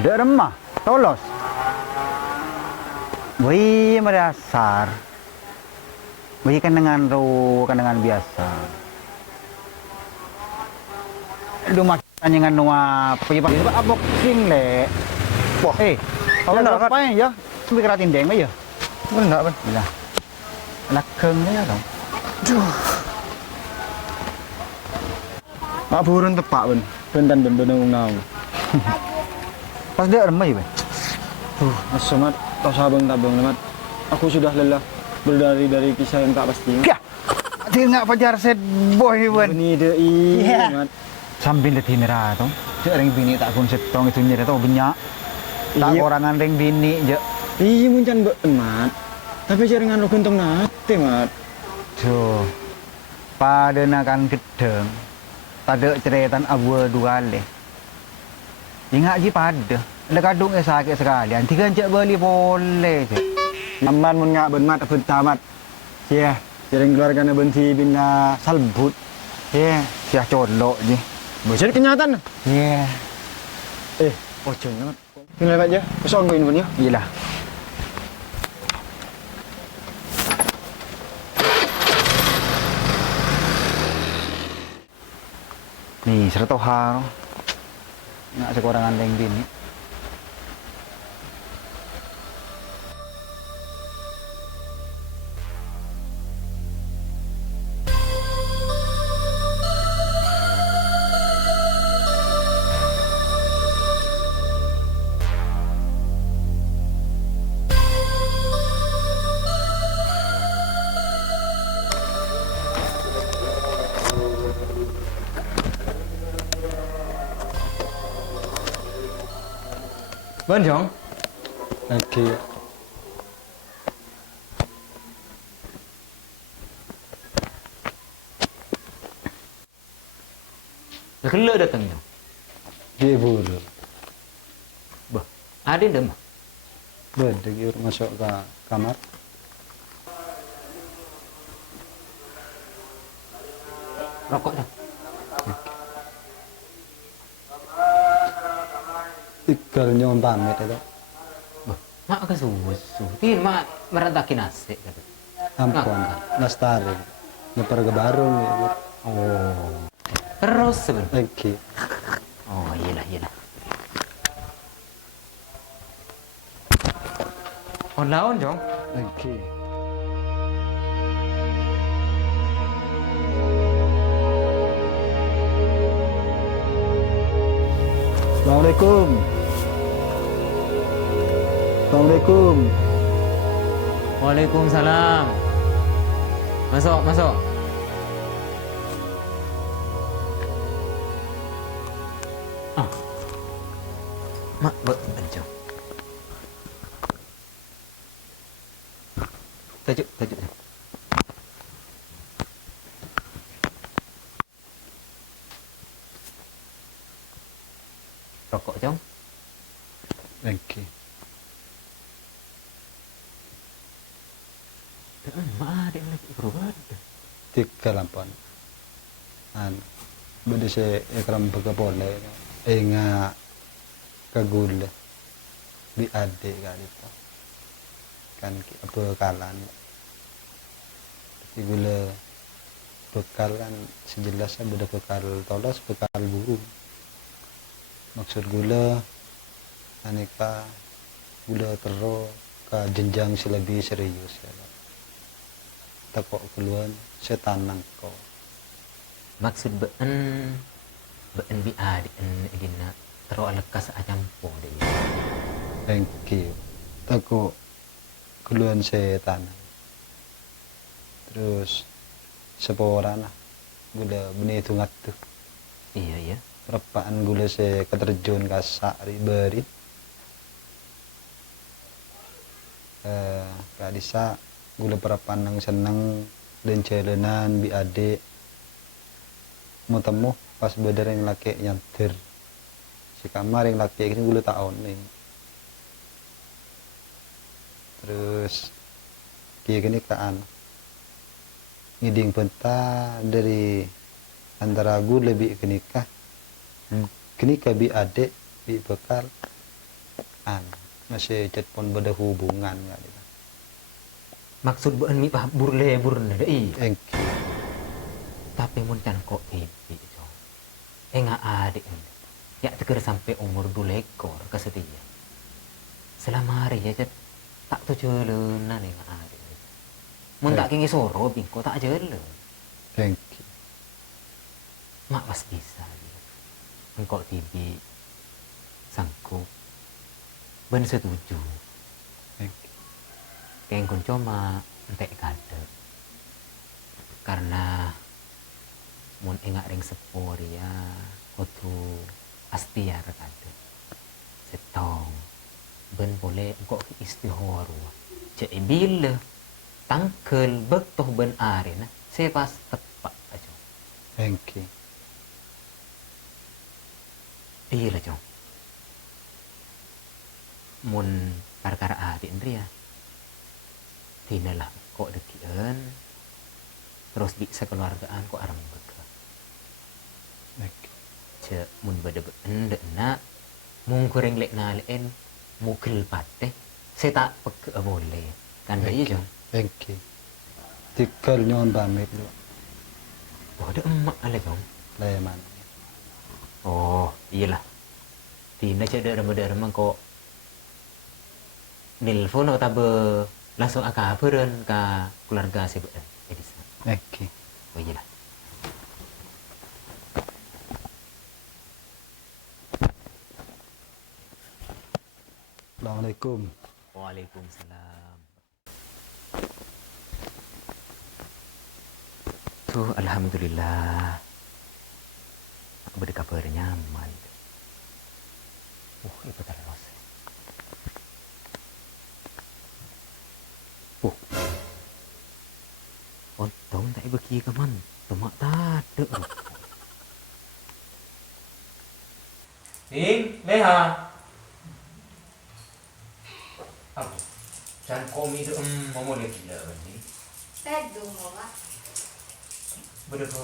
Budak remah, tolos. Wih, mendasar. Wih, kan dengan biasa. Lu makan dengan nuap, pergi apa king le. Wah, Kalau apa ya? Sampai keratin deng ya. benar kan? Bila. Lakeng ya dong. Mak burun tepak ben. Bentan ben ngau. Pas dia remah ya, Ben. Asamat, tak sabang tabang lemat. Aku sudah lelah berdari dari kisah yang tak pasti. Ya. Dia nggak pajar set boy, Ben. Ini dei, Iya. mat. Sambil di merah tuh. Cek ring bini tak kun setong itu nyeri tau banyak. Tak Iya. orangan ring bini je. Iya muncan ben mat. Tapi jaringan lo gentong nate mat. Tuh. Pada nakan gedeng. Tada ceretan abu dua le. Ingat je pada. Ada kadung sakit sekali. Nanti kan cek beli boleh je. Aman mun ngak ben mat ben tamat. Ya, jaring keluarganya benti bina salbut. Ya, siah colok je. Jadi kenyataan. Ya. Pocong mat. Ini lewat aja. Kosong gue infonya. Iyalah. Nih, sertoha. Nggak sekurangan leng bini. Ben Jong. Oke. Gelak datangnya. Dia buru. Bah, ada dem. Bedek masuk ke kamar. Rokok dah. Ikal nyon pamit itu. Bah, mak ke susu. Tin mak merantaki nasi kata. Ampun. Lestari. Nyeper ke baru nih. Oh. Terus sebenarnya. Oke. Oh, iyalah. Oh, lawan Jong. Oke. Assalamualaikum. Assalamualaikum. Waalaikumsalam. Masuk. Ah. Mak, Jong. Tajuk. Rokok Jong. Oke. Mak ada lagi perubahan. Tiga lampon. Benda saya ekram berkepoleh. Ingat kagul. Bi adik kali itu. Kan apa kalan. Tapi gula bekal kan sejelasnya beda bekal tolos, bekal buru. Maksud gula aneka gula terus ke jenjang lebih serius ya. Takok keluar setan nangko. Maksud been bi adik dina terus lekas acampo deh. Thank you. Takok keluar setan. Terus seporan lah gula benih itu ngatuh. Iya. Perapaan gula se keterjun kasak riberi. Kadisa gula perapaan yang seneng dan jalanan bi adik mau temu pas bedar yang laki nyantir si kamar yang laki ini gula tahun nih. Terus gini kaan ngiding penta dari antara gue lebih kenikah bi adik bi bekal masih chat pun beda hubungan nggak gitu. Maksud beun mi bah burle deui. Engki. Tapi mun can kok pipi jo. Enga adik ini. Ya teker sampai umur 2 ekor kesetia. Selama hari ya cet tak tu jelenan enga adik. Mun tak kingi soro bingko tak jele. Engki. Mak pas bisa dia. Engkau tibi sanggup ben setuju. Engki. Keng kun cuma entek kade. Karena mun enggak ring sepur ya kudu astiar kade. Setong ben boleh engkau istihoro. Cek bila tangkel bek toh ben arena sepas tepak aja. Engki. Iya lah jong. Mun perkara adik Andrea. Tinalah kok dekian terus di sekeluargaan kok arang bega. Engki. Ce mun bade beende nak mung kurang lek nalen mukil pateh saya tak peke boleh kan iya jong. Engki. Tikal nyon pamit lu. Oh ada emak ala jong. Leman. Oh iyalah. Tina cek derem kok nelfon atau tabe langsung akabeun ka keluarga si beun. Edisa. Engki. Oh iyalah. Assalamualaikum. Waalaikumsalam. Tuh alhamdulillah. Beri kabar nyaman. Itu terus. Untung tak bagi ke man. Tumak tak ada. Ning, leha. Apa? Jangan komi tu mau gila ni. Pedo mo ba? Berapa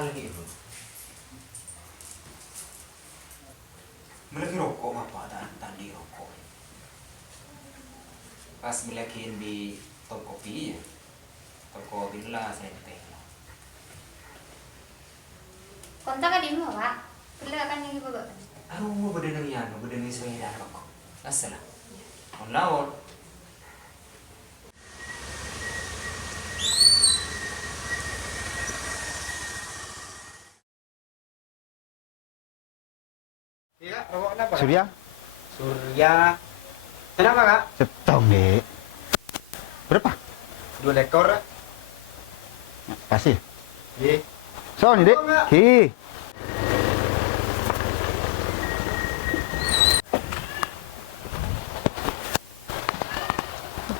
lagi itu? Melagi rokok apa tadi rokok. Pas melakin di toko kopi ya. Toko bila saya tengok. Kontak ka di mo ba? Pila kan yung iba ba? Aduh, bedenang yan, bedenang sepeda rokok. Asal. On lawan. Iya, rokok apa? Surya, Surya. Kenapa, Kak? setong dek. Berapa? 2 ekor. Kasih. Iya. So ni dek. Oh, enggak. Ki.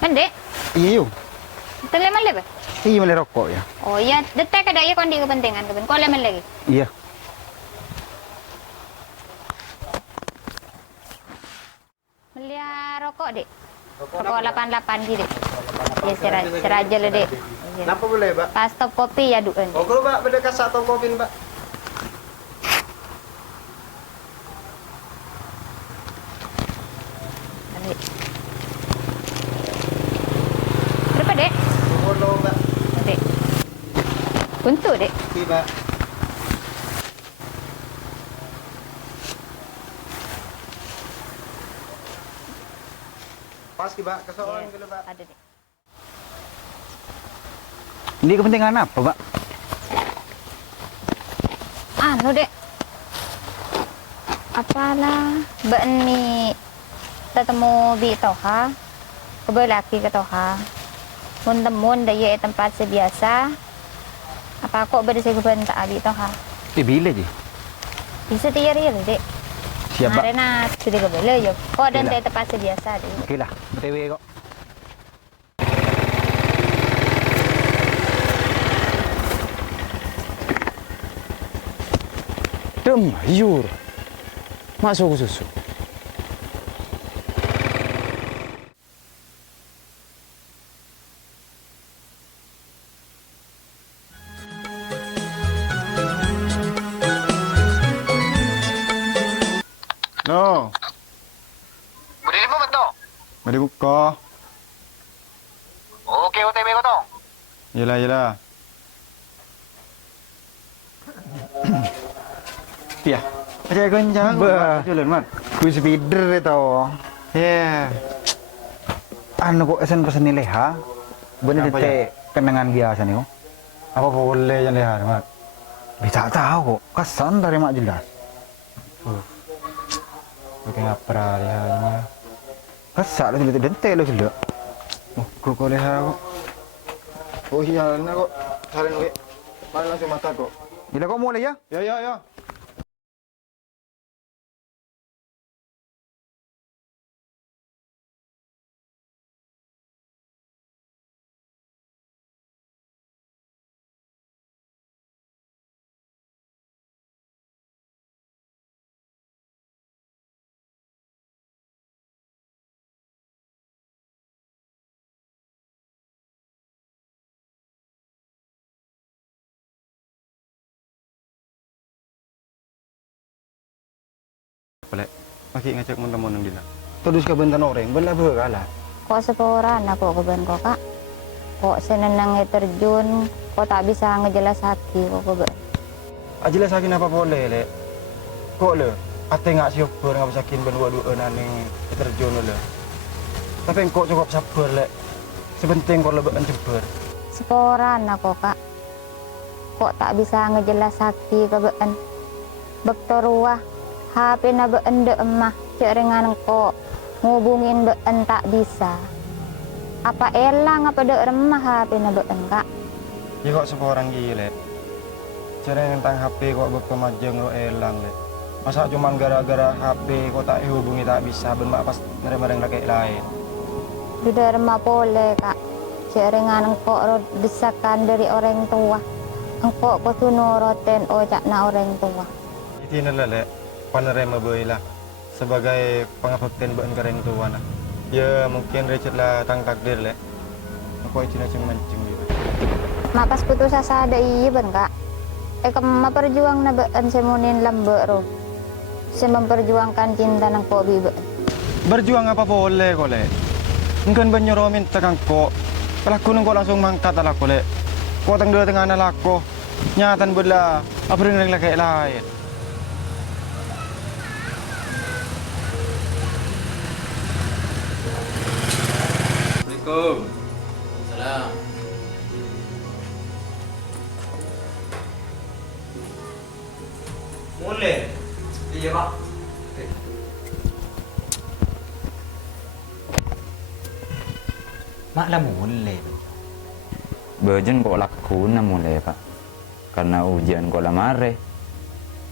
Pendek? Iya yuk. Tala man ba? Iya boleh rokok ya. Oh iya, detek ka daya kon di kepentingan ka ben. Ko leman lagi. Iya. Melia rokok, Dek. Rokok Rokok apa? 88 gitu. Ya seraja le, Dek. Ya. Kenapa boleh, Pak? Pas stop kopi ya duan. Oh, kalau Pak beda kasak atau kopi, Pak. Dek. Berapa, Dek? Kalau Pak. Dek. Untuk, Dek. Iya, Pak. Pas ki, Pak. Kesoalan gitu, Pak. Ada, Dek. Ini kepentingan apa, Pak? Anu, Dek. Apalah, ben mi ketemu bi toha. Kebelaki ke toha. Mun temun daya tempat sebiasa. Apa kok bersih ben tak abi toha. Bila je? Bisa tiar ya, Dek. Siap, Pak. Karena sudah kebela ya. Kok dan Okey lah. tempat sebiasa, Dek. Okey lah. BTW kok. Mayur. Masuk ke susu. No. Ada buka. Oke, OTW kau tong. Yelah, yelah. Ya. Aja kencang. Jalan, Mat. Ku speeder itu. Ya. Anu kok pesen leha. Bener Apa teh kenangan biasa nih kok. Apa boleh yang lihat, Mat? Bisa tahu kok. Kesan dari mak jelas. Oke, ngapra lihatnya. Kesan lu sudah dente lu sudah. Oh, kok lihat kok. Oh iya, nah kok. Saling oke. Mari langsung mata kok. Gila kok mulai ya? Ya, ya, ya. Boleh. Pakai ngecek teman-teman yang dila. Terus ke bentan orang, belah berkala. Kok seporan aku keben kok kak. Kok senenang terjun, kok tak bisa ngejelas haki kok keben. Ajelas sakin apa boleh, Lek. Kok le? Ate nggak siopur nggak sakin berdua-dua nani terjun le. Tapi kok cukup sabar, Lek. Sebenting kok lebakan jebur. Seporan aku kak. Kok tak bisa ngejelas haki keben. Bektor wah. HP na been de emah cek ringan kok ngubungin been tak bisa. Apa elang apa de remah HP na been kak? Ya kok seorang gile. Cara tentang HP kok berkemajeng lo elang le. Masa cuma gara-gara HP kok tak hubungi tak bisa ben mak pas nerima laki lain. Duda remah boleh kak. Cek ringan kok ro desakan dari orang tua. Engkok kok tu noroten ojak na orang tua. Itu le. Panerima lah sebagai pengabektian bahan kareng tua nah. Ya mungkin Richard lah tang takdir le. Aku itu nacing mancing gitu. Mak pas putus asa ada iya ben kak. Kema perjuang na been semunin lambe ro. Se memperjuangkan cinta nang kok bibe. Berjuang apa boleh kok le. Engkan banyak tekan kok. Pelaku nunggu langsung mangkat ala kok le. Kok tang dua tengah anak kok. Nyatan bela apa yang laki lain. Assalamualaikum. Salam. Boleh. Iya, Pak. Mak lah mulai. Berjen kok laku na mulai pak. Karena ujian kok lamare.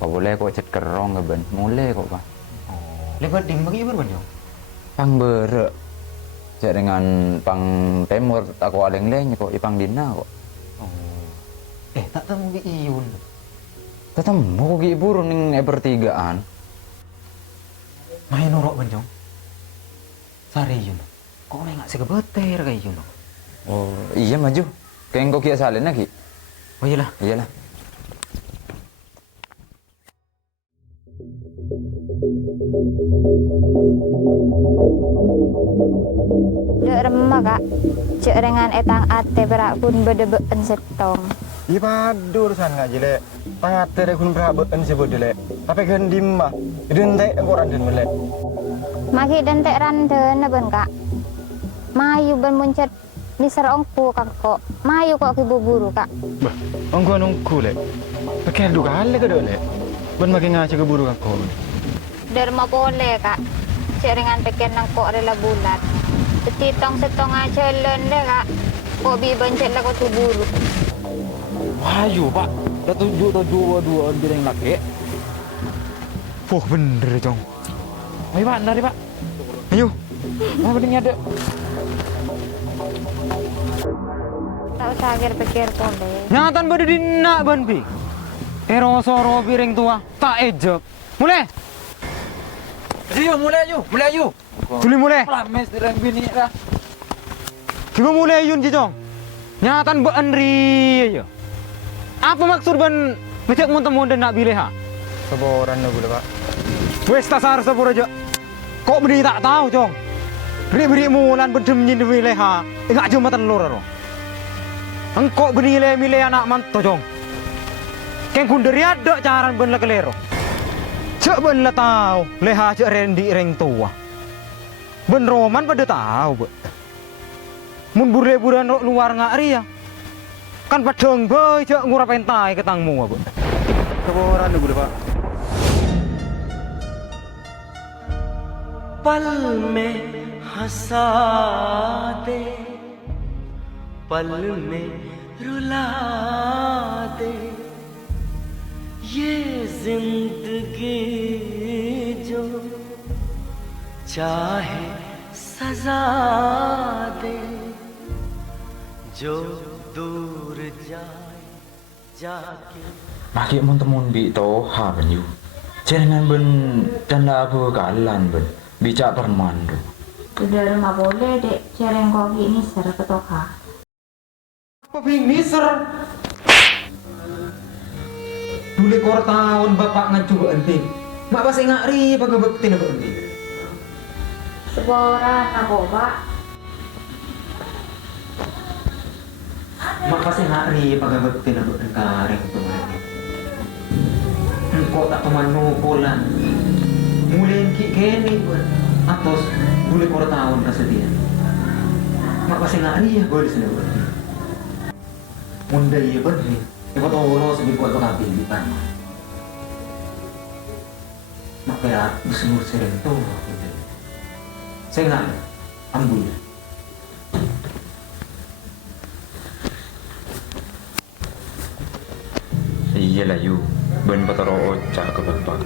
Kok boleh kok cet kerong ke ben. Mulai kok pak. Oh, lebat ding bagi berban yo. Pang bere. Cek dengan pang temur aku aleng leng kok ipang dina kok. Oh. Tak temu bi iun. Tetemu kok ki burung ning pertigaan. Main norok banjong. Sari yun. Kok nggak sekebeter kayak yun. Oh iya maju. Kayak kok kia salin lagi. Oh iyalah. Iyalah. Dek remah kak. Cek dengan etang ate berak pun bedebeen setong. Iya padu urusan nggak jelek. Tangat tere kun beraben sebut jelek. Tapi kan dimah. Dentek engkoran den melek. Maki dentek randen na ben kak. Mayu ben muncet ni serongku kak kok. Mayu kok ki buburu kak. Bah, ongko nungku le. Pakai duka hal ke dole. Ben makin ngaca keburu kan kau. Derma boleh kak. Cek dengan peken nang kok rela bulat. Setitong setong aja len deh kak. Kok bi bencet lah kok tu buru. Wahyu pak. Dah tunjuk dah dua bireng laki. Wah bener Jong. Ayo pak, dari pak. Ayo. Apa pentingnya ada? Tak usah pikir boleh. Nyatan bade dina ban pi. Soro piring tua tak ejek. Mulai. Ayo mulai ayo. Tuli mulai. Rames direng bini dah. Coba mulai yun Jong. Nyatan been ri aja. Apa maksud ban ngecek mun dan nak bilih ha? Seboran lo boleh pak. Wes tasar sepur aja. Kok beli tak tahu, Jong? Beri mulan bedem nyin wileha. Ingat cuma telur ro. Engkau benile mile anak mantojong. Keng kunderi ada caran ben la kelero. Cek ben la tahu leha cek rendi reng tua. Ben roman pada tahu be. Mun bure-buran luar ngak ria. Kan padeng boy cek ngurapain tai ketangmu be. Keboran gue Pak. पल में हंसा दे पल में रुला दे ये जिंदगी जो चाहे सजा दे जो दूर जाए जाके Maki mon temun bi to ha ben yu. Jangan ben tanda apa kalan ben. Bicara permandu. Udah rumah boleh dek cereng kogi ini ser ketoka. Apa ping miser? Dulu kor tahun bapak ngacu enting. Mak pasti ngari pakai bekti nak enting. Seboran aku pak. Mak pasti ngari pakai bekti nak engkareng tu. Engkau tak pemanu polan. Mulai kini pun atas dulu kor tahun kesedia. Mak pasti ngari ya boleh sini. Munda iya benih. Ibu tahu lo sebab kuat pengambil di tanah. Mak berat bersemur sering tu. Saya nak ambil. Iyalah yu, ben pataro ocak ke bapak.